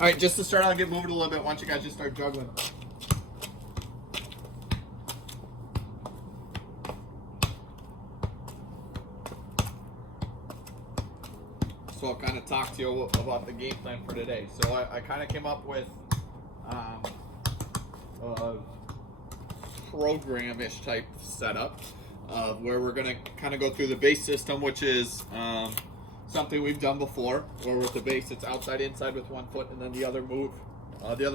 All right, just to start, I'll get moving a little bit. Why don't you guys just start juggling? So I'll kind of talk to you about the game plan for today. So I kind of came up with a program-ish type setup where we're going to kind of go through the base system, which is something we've done before, where with the base it's outside, inside with one foot, and then the other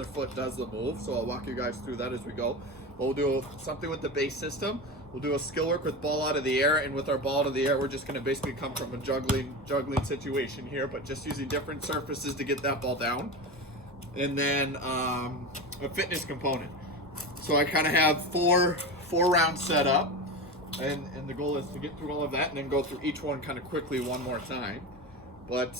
foot does the move. So I'll walk you guys through that as we go. But we'll do something with the base system. We'll do a skill work with ball out of the air, and with our ball out of the air, we're just going to basically come from a juggling situation here, but just using different surfaces to get that ball down. And then a fitness component. So I kind of have four rounds set up, and the goal is to get through all of that and then go through each one kind of quickly one more time. But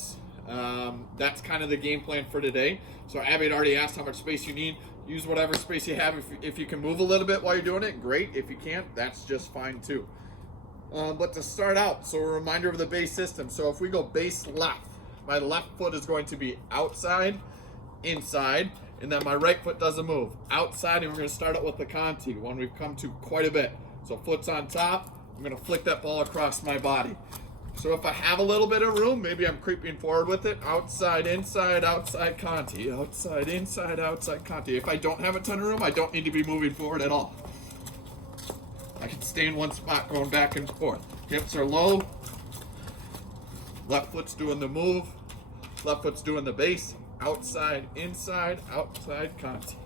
that's kind of the game plan for today. So Abby had already asked how much space you need. Use whatever space you have. If you can move a little bit while you're doing it, great. If you can't, that's just fine too. But to start out, so a reminder of the base system. So if we go base left, my left foot is going to be outside, inside, and then my right foot doesn't move. Outside, and we're going to start out with the Conti, one we've come to quite a bit. So foot's on top, I'm going to flick that ball across my body. So if I have a little bit of room, maybe I'm creeping forward with it. Outside, inside, outside, Conti. Outside, inside, outside, Conti. If I don't have a ton of room, I don't need to be moving forward at all. I can stay in one spot going back and forth. Hips are low. Left foot's doing the move. Left foot's doing the base. Outside, inside, outside, Conti.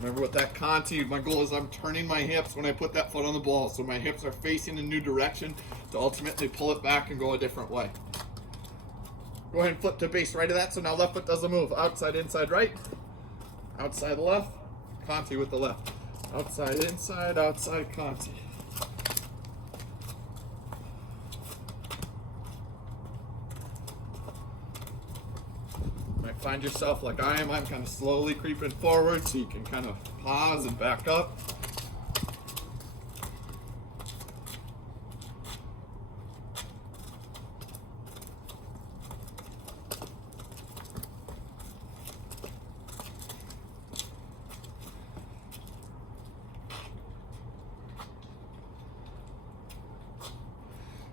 Remember with that Conti, my goal is I'm turning my hips when I put that foot on the ball. So my hips are facing a new direction to ultimately pull it back and go a different way. Go ahead and flip to base right of that. So now left foot does a move. Outside, inside, right. Outside, left. Conti with the left. Outside, inside, outside, Conti. Find yourself like I am. I'm kind of slowly creeping forward so you can kind of pause and back up.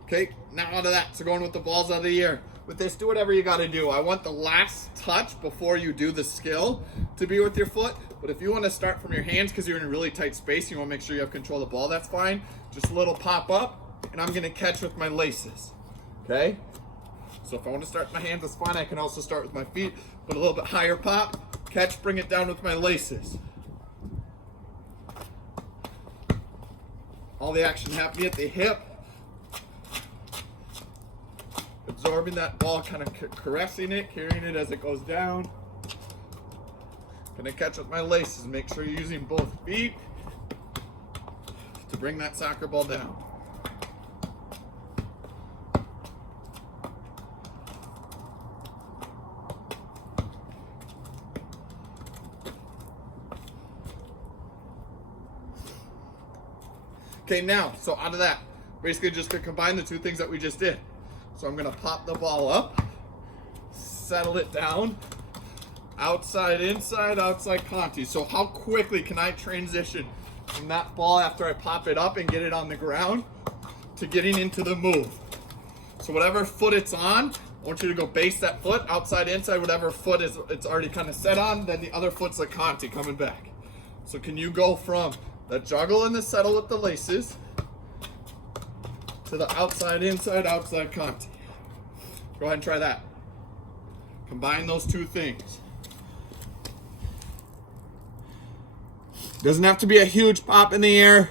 Okay, now onto that. So going with the balls out of the air. With this, do whatever you got to do. I want the last touch before you do the skill to be with your foot. But if you want to start from your hands because you're in a really tight space, you want to make sure you have control of the ball, that's fine. Just a little pop up, and I'm going to catch with my laces. Okay? So if I want to start with my hands, that's fine. I can also start with my feet, but a little bit higher pop, catch, bring it down with my laces. All the action happening at the hip. Absorbing that ball, kind of caressing it, carrying it as it goes down. Gonna catch with my laces. Make sure you're using both feet to bring that soccer ball down. Okay, now, so out of that, basically just to combine the two things that we just did. So I'm going to pop the ball up, settle it down, outside, inside, outside, Conti. So how quickly can I transition from that ball after I pop it up and get it on the ground to getting into the move? So whatever foot it's on, I want you to go base that foot, outside, inside, whatever foot it's already kind of set on, then the other foot's the Conti coming back. So can you go from the juggle and the settle with the laces to the outside, inside, outside, Conti? Go ahead and try that. Combine those two things. Doesn't have to be a huge pop in the air,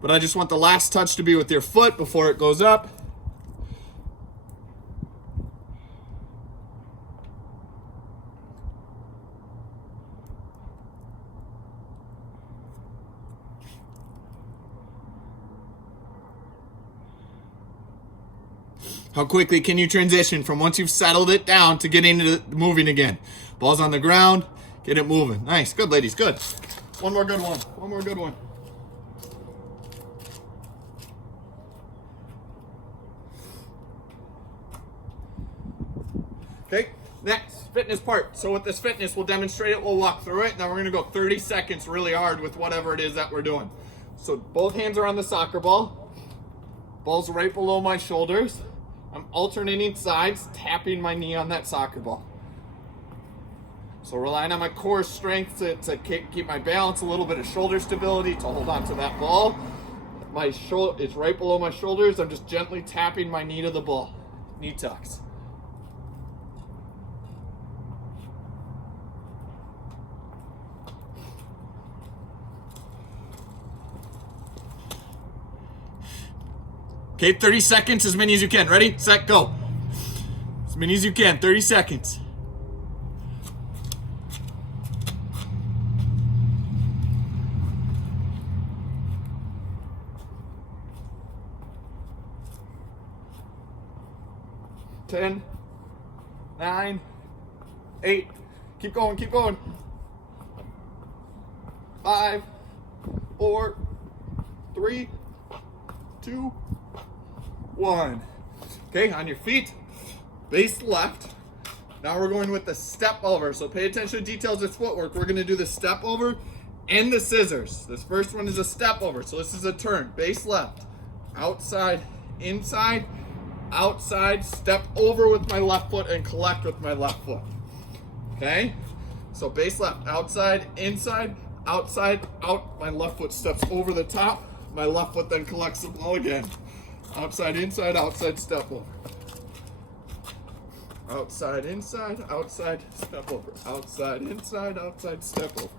but I just want the last touch to be with your foot before it goes up. How quickly can you transition from once you've settled it down to getting into moving again? Ball's on the ground, get it moving. Nice, good ladies, good. One more good one. One more good one. Okay, next, fitness part. So with this fitness, we'll demonstrate it, we'll walk through it, and then we're gonna go 30 seconds really hard with whatever it is that we're doing. So both hands are on the soccer ball. Ball's right below my shoulders. I'm alternating sides, tapping my knee on that soccer ball. So relying on my core strength to keep my balance, a little bit of shoulder stability to hold on to that ball. My shoulder, it's right below my shoulders. I'm just gently tapping my knee to the ball. Knee tucks. Okay, 30 seconds, as many as you can. Ready, set, go. As many as you can, 30 seconds. Ten, 9, 8, keep going, keep going. 5, 4, 3, 2, 1. Okay, on your feet, base left. Now we're going with the step over. So pay attention to details of footwork. We're going to do the step over and the scissors. This first one is a step over. So this is a turn. Base left, outside, inside, outside, step over with my left foot and collect with my left foot. Okay? So base left, outside, inside, outside, out. My left foot steps over the top. My left foot then collects the ball again. Outside, inside, outside, step over. Outside, inside, outside, step over. Outside, inside, outside, step over.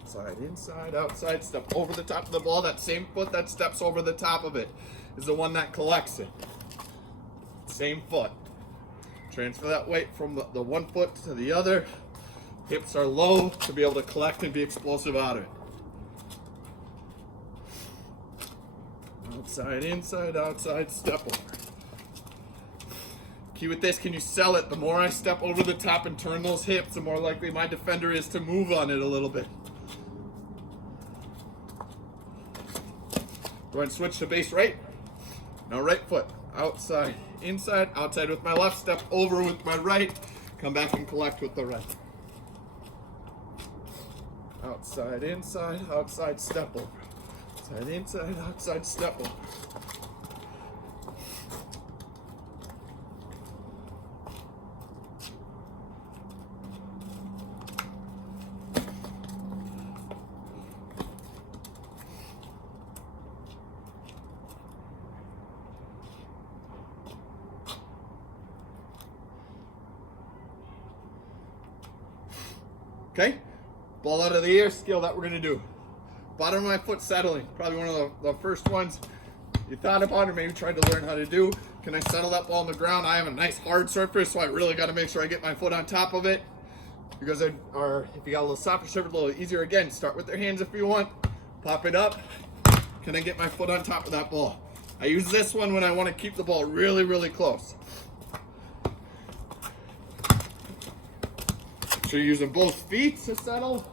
Outside, inside, outside, step over the top of the ball. That same foot that steps over the top of it is the one that collects it. Same foot. Transfer that weight from the one foot to the other. Hips are low to be able to collect and be explosive out of it. Outside, inside, outside, step over. Key with this, can you sell it? The more I step over the top and turn those hips, the more likely my defender is to move on it a little bit. Go ahead and switch to base right. Now right foot, outside, inside, outside with my left, step over with my right, come back and collect with the right. Outside, inside, outside, step over. Outside, inside, outside, step over. Okay? Ball out of the air skill that we're going to do. Bottom of my foot settling. Probably one of the first ones you thought about or maybe tried to learn how to do. Can I settle that ball on the ground? I have a nice hard surface, so I really got to make sure I get my foot on top of it. Because if you got a little softer surface, a little easier again, start with their hands if you want. Pop it up. Can I get my foot on top of that ball? I use this one when I want to keep the ball really, really close. So you're using both feet to settle.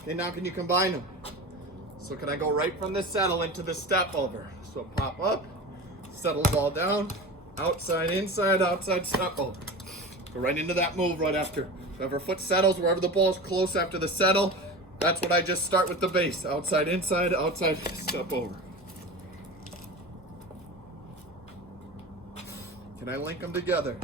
Okay, now can you combine them? So can I go right from the settle into the step over? So pop up, settle ball down, outside, inside, outside, step over. Go right into that move right after. Whoever foot settles, wherever the ball is close after the settle, that's what I just start with the base. Outside, outside, step over. Can I link them together?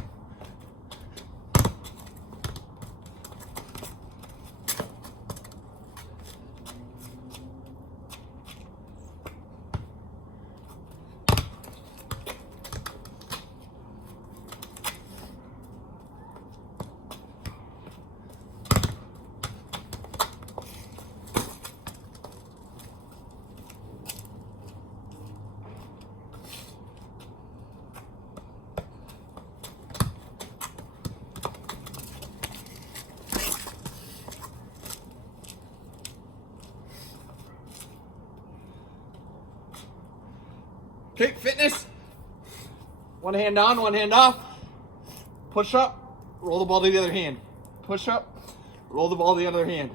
Okay, fitness. One hand on, one hand off. Push up, roll the ball to the other hand. Push up, roll the ball to the other hand.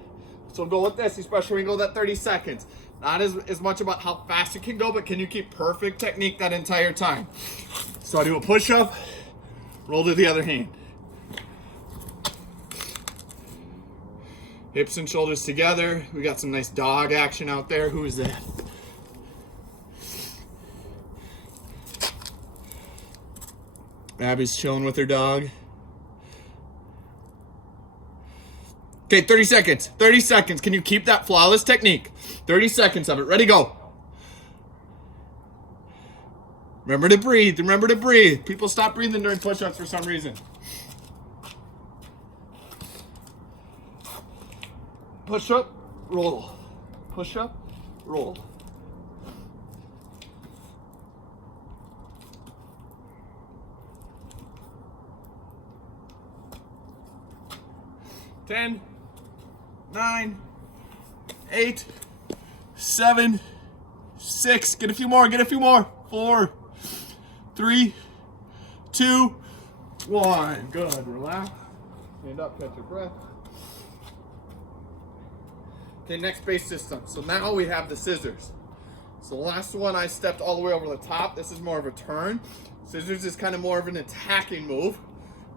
So go with this, especially when you go that 30 seconds. Not as much about how fast you can go, but can you keep perfect technique that entire time? So I do a push up, roll to the other hand. Hips and shoulders together. We got some nice dog action out there. Who is that? Abby's chilling with her dog. Okay, 30 seconds. 30 seconds. Can you keep that flawless technique? 30 seconds of it. Ready, go. Remember to breathe. Remember to breathe. People stop breathing during push-ups for some reason. Push up, roll. Push up, roll. Ten, 9, 8, 7, 6. Get a few more. Get a few more. 4, 3, 2, 1. Good. Relax. Stand up. Catch your breath. Okay, next base system. So now we have the scissors. So the last one I stepped all the way over the top. This is more of a turn. Scissors is kind of more of an attacking move.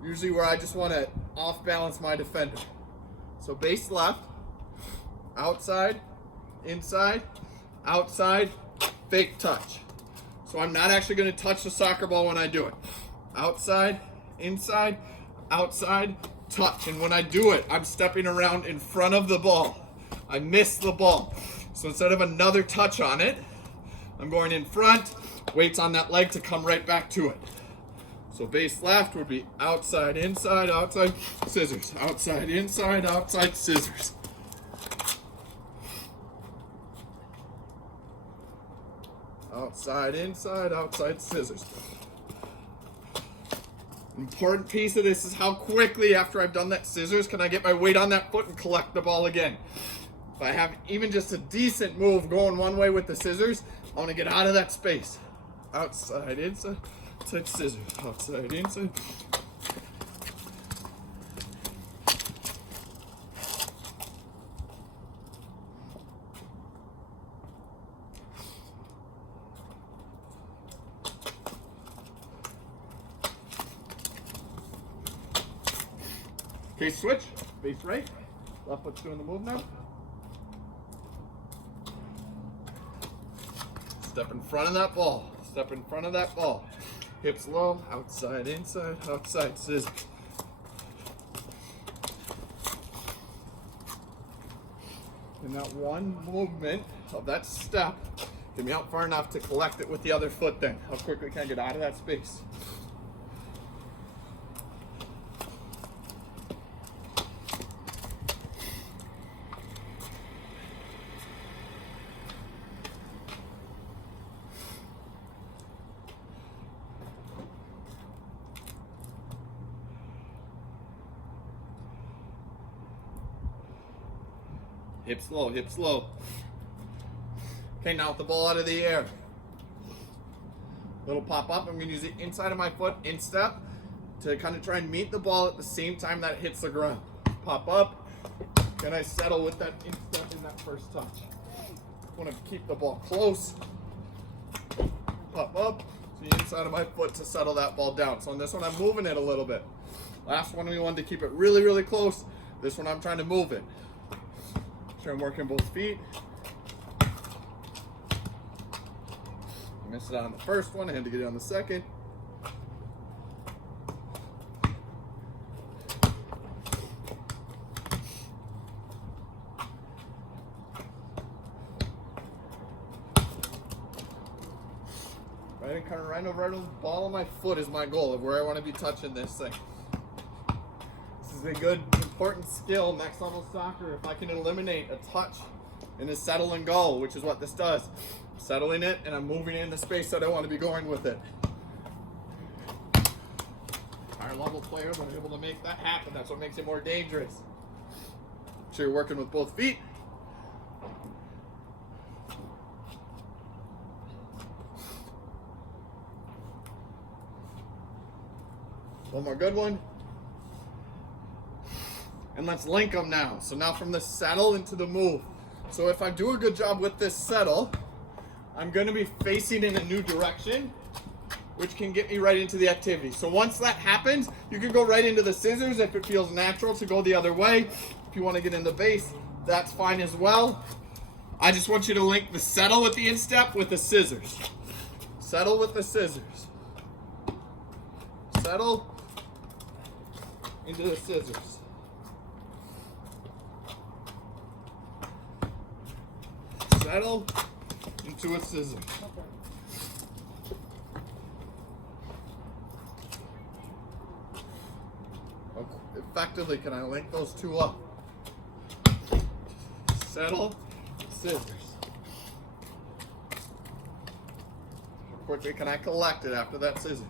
Usually where I just want to off balance my defender. So base left, outside, inside, outside, fake touch. So I'm not actually going to touch the soccer ball when I do it. Outside, inside, outside, touch. And when I do it, I'm stepping around in front of the ball. I missed the ball. So instead of another touch on it, I'm going in front, weights on that leg to come right back to it. So base left would be outside, inside, outside, scissors. Outside, inside, outside, scissors. Outside, inside, outside, scissors. Important piece of this is how quickly after I've done that scissors can I get my weight on that foot and collect the ball again. If I have even just a decent move going one way with the scissors, I want to get out of that space. Outside, inside, outside, scissors. Outside, inside. Okay, switch. Base right. Left foot's doing the move now. Step in front of that ball. Step in front of that ball. Hips low. Outside, inside, outside, scissors. And that one movement of that step, get me out far enough to collect it with the other foot then. How quickly can I get out of that space? Hips low, hips low. Okay, now with the ball out of the air. Little pop up. I'm going to use the inside of my foot in step to kind of try and meet the ball at the same time that it hits the ground. Pop up. Can I settle with that instep in that first touch? Want to keep the ball close. Pop up. The inside of my foot to settle that ball down. So on this one, I'm moving it a little bit. Last one, we wanted to keep it really, really close. This one, I'm trying to move it. Sure, I'm working both feet. Missed it on the first one. I had to get it on the second. Right, kind of right over the ball of my foot is my goal of where I want to be touching this thing. This is a good, important skill, next level soccer. If I can eliminate a touch in a settle and go, which is what this does. I'm settling it and I'm moving it in the space that I want to be going with it. Higher level players are able to make that happen. That's what makes it more dangerous. So you're working with both feet. One more good one. And let's link them now. So now from the settle into the move. So if I do a good job with this settle, I'm going to be facing in a new direction, which can get me right into the activity. So once that happens, you can go right into the scissors if it feels natural to go the other way. If you want to get in the base, that's fine as well. I just want you to link the settle with the instep with the scissors. Settle with the scissors. Settle into the scissors. Settle into a scissors. Effectively, can I link those two up? Settle, scissors. How quickly can I collect it after that scissors?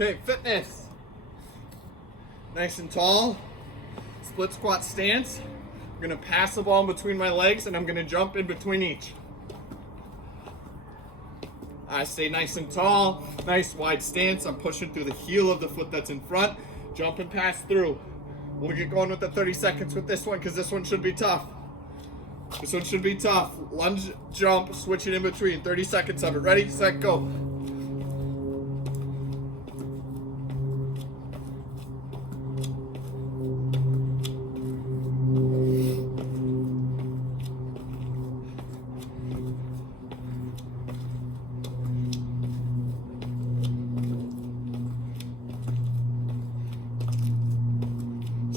Okay, fitness. Nice and tall. Split squat stance. I'm gonna pass the ball in between my legs and I'm gonna jump in between each. I stay nice and tall, nice wide stance. I'm pushing through the heel of the foot that's in front. Jump and pass through. We'll get going with the 30 seconds with this one because this one should be tough. This one should be tough. Lunge, jump, switch it in between. 30 seconds of it. Ready, set, go.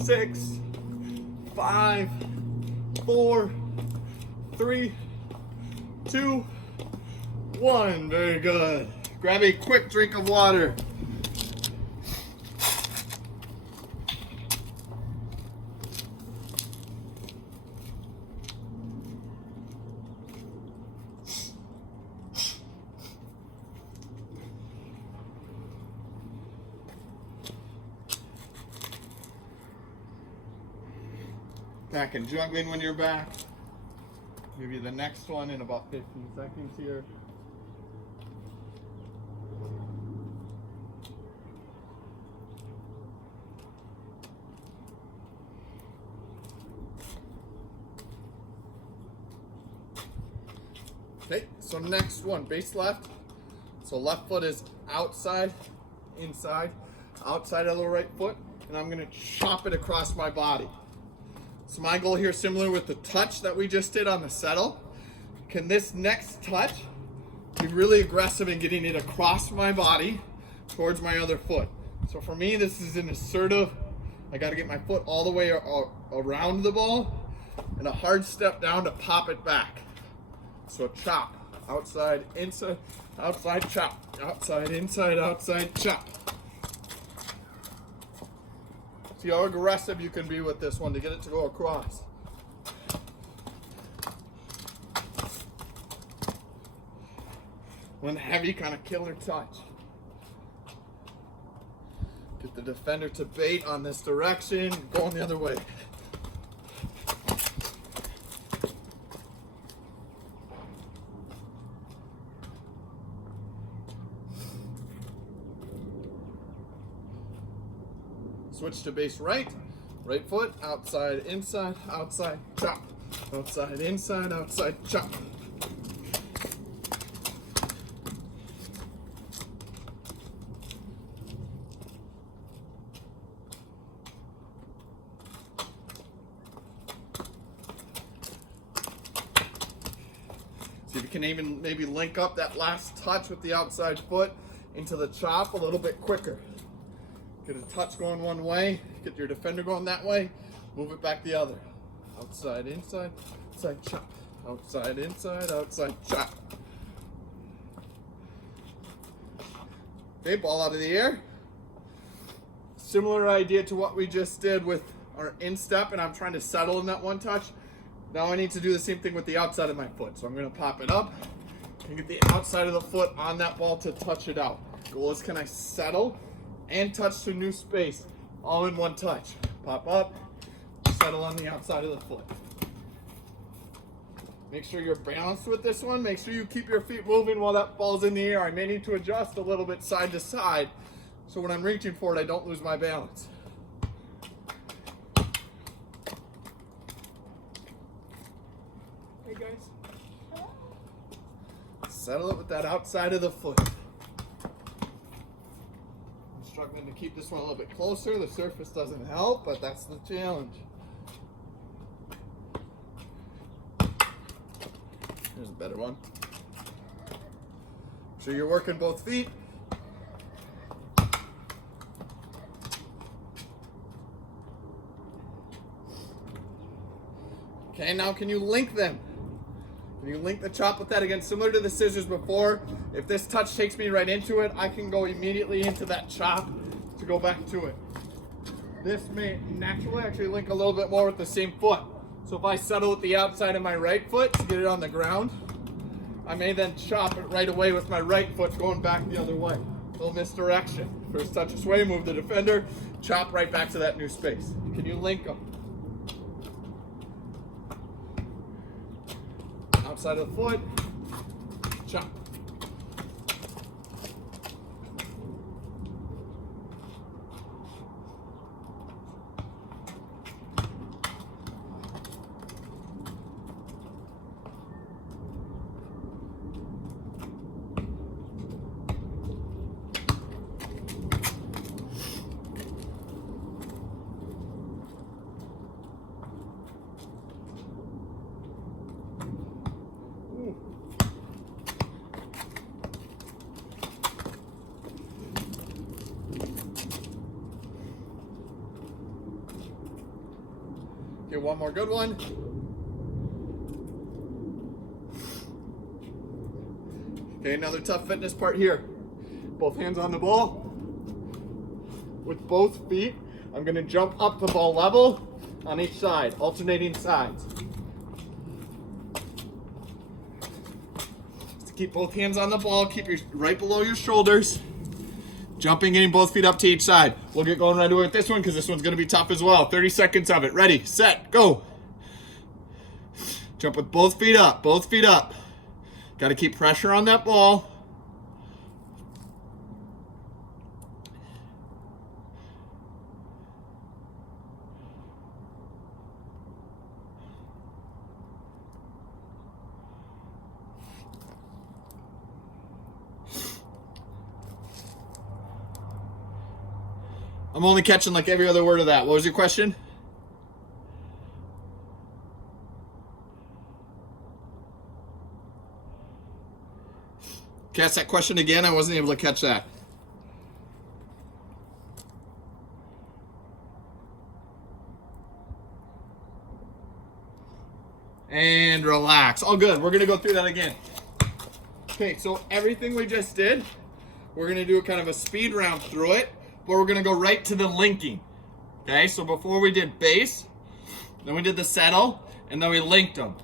Six, 5, 4, 3, 2, 1. Very good. Grab a quick drink of water. Back and juggling when you're back. Give you the next one in about 15 seconds here. Okay, so next one, base left. So left foot is outside, inside, outside of the right foot, and I'm gonna chop it across my body. So my goal here, similar with the touch that we just did on the settle, can this next touch be really aggressive in getting it across my body towards my other foot? So for me, this is an assertive, I gotta get my foot all the way around the ball and a hard step down to pop it back. So chop, outside, inside, outside, chop, outside, inside, outside, chop. See how aggressive you can be with this one to get it to go across. One heavy kind of killer touch. Get the defender to bait on this direction, going the other way. Switch to base right, right foot, outside, inside, outside, chop. Outside, inside, outside, chop. See if you can even maybe link up that last touch with the outside foot into the chop a little bit quicker. Get a touch going one way, get your defender going that way, move it back the other. Outside, inside, outside, chop. Outside, inside, outside, chop. Okay, ball out of the air. Similar idea to what we just did with our instep, and I'm trying to settle in that one touch. Now I need to do the same thing with the outside of my foot. So I'm gonna pop it up and get the outside of the foot on that ball to touch it out. Goal is, can I settle and touch to new space all in one touch? Pop up, settle on the outside of the foot. Make sure you're balanced with this one. Make sure you keep your feet moving while that ball's in the air. I may need to adjust a little bit side to side, so when I'm reaching for it, I don't lose my balance. Hey guys. Settle it with that outside of the foot. I'm struggling to keep this one a little bit closer. The surface doesn't help, but that's the challenge. Here's a better one. Make sure you're working both feet. Okay, now can you link them? Can you link the chop with that? Again, similar to the scissors before. If this touch takes me right into it, I can go immediately into that chop to go back to it. This may naturally actually link a little bit more with the same foot. So if I settle with the outside of my right foot to get it on the ground, I may then chop it right away with my right foot going back the other way. A little misdirection. First touch this way, move the defender, chop right back to that new space. Can you link them? Outside of the foot, chop. Okay, one more good one. Okay, another tough fitness part here. Both hands on the ball. With both feet, I'm gonna jump up the ball level on each side, alternating sides. Just keep both hands on the ball, keep your right below your shoulders. Jumping, getting both feet up to each side. We'll get going right away with this one because this one's going to be tough as well. 30 seconds of it. Ready, set, go. Jump with both feet up, both feet up. Got to keep pressure on that ball. I'm only catching like every other word of that. What was your question? Catch that question again. I wasn't able to catch that. And relax. All good. We're going to go through that again. Okay, so everything we just did, we're going to do kind of a speed round through it. But we're going to go right to the linking. Okay, so before we did base, then we did the settle, and then we linked them.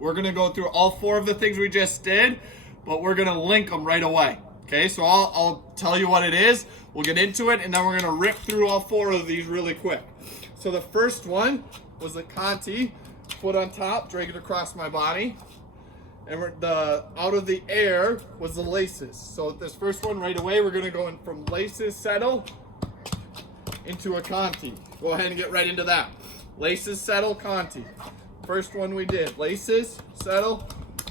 We're going to go through all four of the things we just did, but we're going to link them right away. Okay, so I'll tell you what it is. We'll get into it, and then we're going to rip through all four of these really quick. So the first one was the Conti, foot on top, drag it across my body. And out of the air was the laces. So this first one right away, we're going to go in from laces, settle, into a Conti. Go ahead and get right into that. Laces, settle, Conti. First one we did. Laces, settle,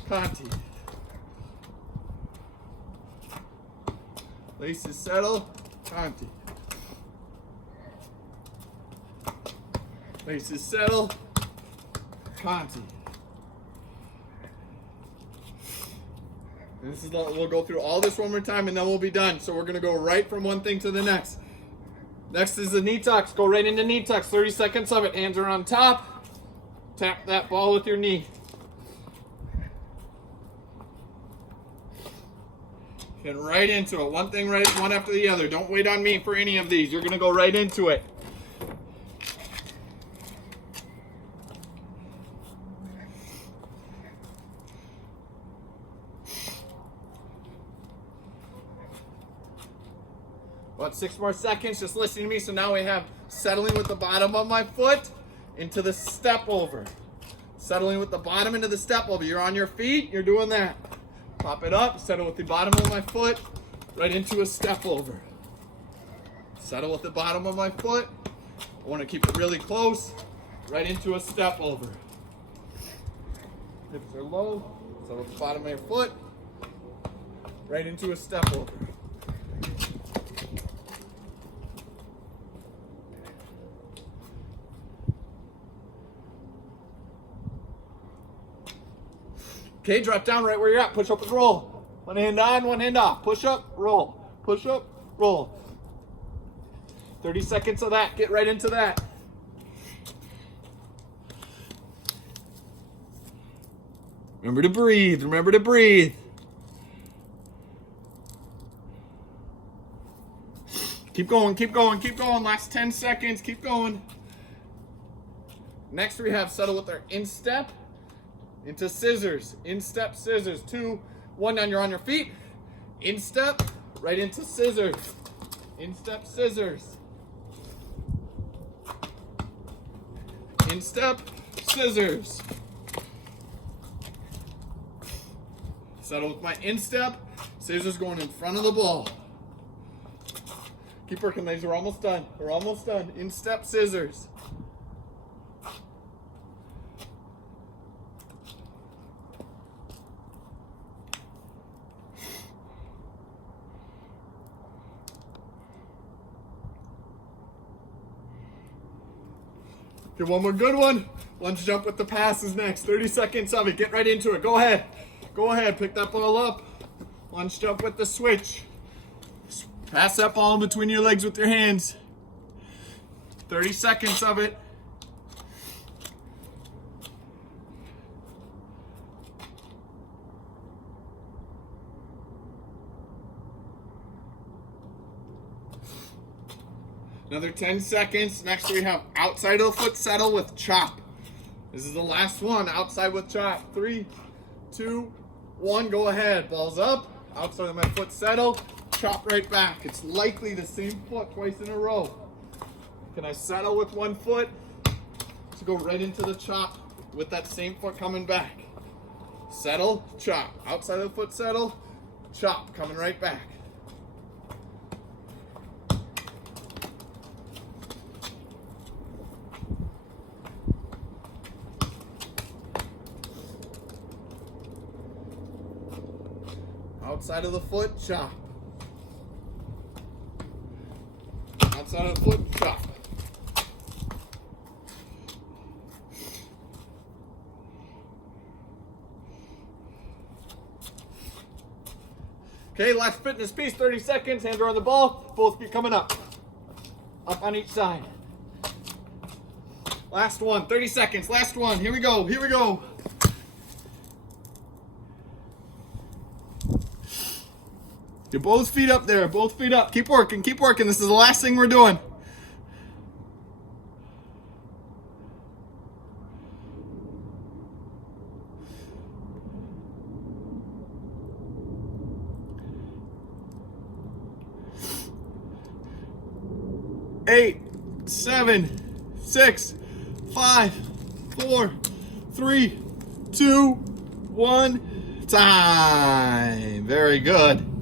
Conti. Laces, settle, Conti. Laces, settle, Conti. And this is we'll go through all this one more time and then we'll be done. So we're going to go right from one thing to the next. Next is the knee tucks. Go right into knee tucks. 30 seconds of it. Hands are on top. Tap that ball with your knee. Get right into it. One thing right, one after the other. Don't wait on me for any of these. You're going to go right into it. About 6 more seconds. Just listen to me. So now we have settling with the bottom of my foot into the step over. Settling with the bottom into the step over. You're on your feet. You're doing that. Pop it up. Settle with the bottom of my foot right into a step over. Settle with the bottom of my foot. I want to keep it really close. Right into a step over. Hips are low. Settle with the bottom of your foot. Right into a step over. Okay, drop down right where you're at. Push up and roll. One hand on, one hand off. Push up, roll. Push up, roll. 30 seconds of that. Get right into that. Remember to breathe. Remember to breathe. Keep going, keep going, keep going. Last 10 seconds. Keep going. Next we have settle with our instep into scissors. Instep, scissors. 2, 1, down. You're on your feet. Instep, right into scissors. Instep, scissors. Instep, scissors. Settle with my instep. Scissors going in front of the ball. Keep working, ladies. We're almost done. We're almost done. Instep, scissors. Okay, one more good one. Lunge jump with the passes next. 30 seconds of it. Get right into it. Go ahead. Go ahead. Pick that ball up. Lunge jump with the switch. Pass that ball in between your legs with your hands. 30 seconds of it. Another 10 seconds. Next we have outside of the foot settle with chop. This is the last one. Outside with chop. 3, 2, 1. Go ahead. Ball's up. Outside of my foot settle. Chop right back. It's likely the same foot twice in a row. Can I settle with one foot to go right into the chop with that same foot coming back? Settle, chop. Outside of the foot settle, chop. Coming right back. Outside of the foot, chop. Outside of the foot, chop. Okay, last fitness piece, 30 seconds. Hands are on the ball. Both feet coming up. Up on each side. Last one, 30 seconds. Last one. Here we go. Here we go. Get both feet up there. Both feet up. Keep working. Keep working. This is the last thing we're doing. Eight, 7, 6, 5, 4, 3, 2, 1. Time. Very good.